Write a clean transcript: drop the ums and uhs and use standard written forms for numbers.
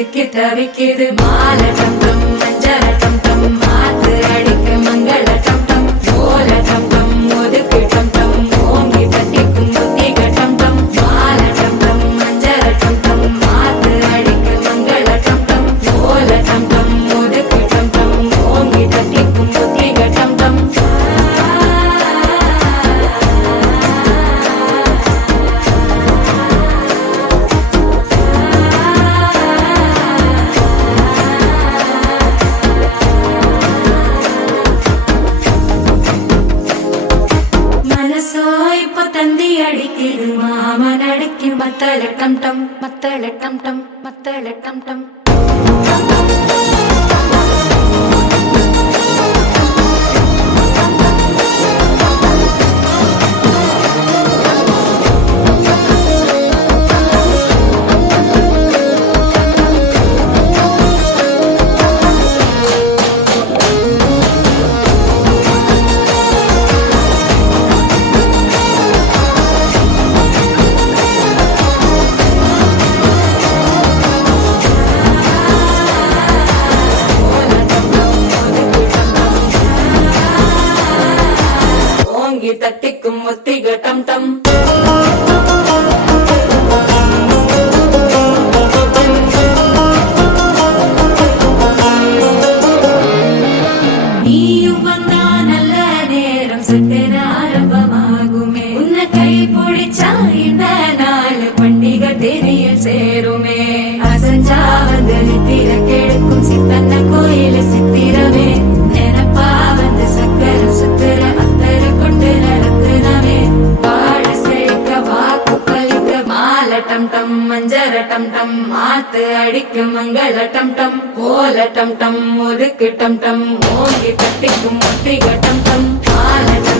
சிக்கி தவிக்குது மாலை டம் டம் மஞ்சள டம் டம் மாத்து அடிக்க மங்கள டம் டம் ஓல டம் டம் ஒதுக்கு டம் டம் ஓங்கி தட்டிக்கும் புத்திக டம் டம் மாலை டம் டம் மஞ்சள டம் டம் மாத்து அடிக்க மங்கள டம் டம் ஓல டம் டம் ஒதுக்கு டம் டம் ஓங்கி தட்டிக்கும் புத்திக டம் டம் தந்தி அடிக்குது மாமன் அடிக்கும் மத்தள டம் டம் மத்தள டம் டம் மத்தள டம் டம் தட்டிக்கும் முத்திக டம் டம் நீயும் வந்தா நல்ல நேரம் சட்டென ஆரம்பமாகுமே உன்னை கை பிடிச்சா இந்த நாள் பண்டிகை தெரிய சேருமே அசஞ்சா வந்து நித்திர கெடுக்கும் சித்தன்ன கோயில சித்திரமே நினைப்பா வந்து சக்கர சுத்திர டம் டம் மஞ்சர டம் டம் மாத்து அடிக்கும் மங்கள டம் டம் ஓல டம் டம் ஒதுக்கு டம் டம் ஓங்கி தட்டிக்கும் முத்திக டம் டம் மால டம்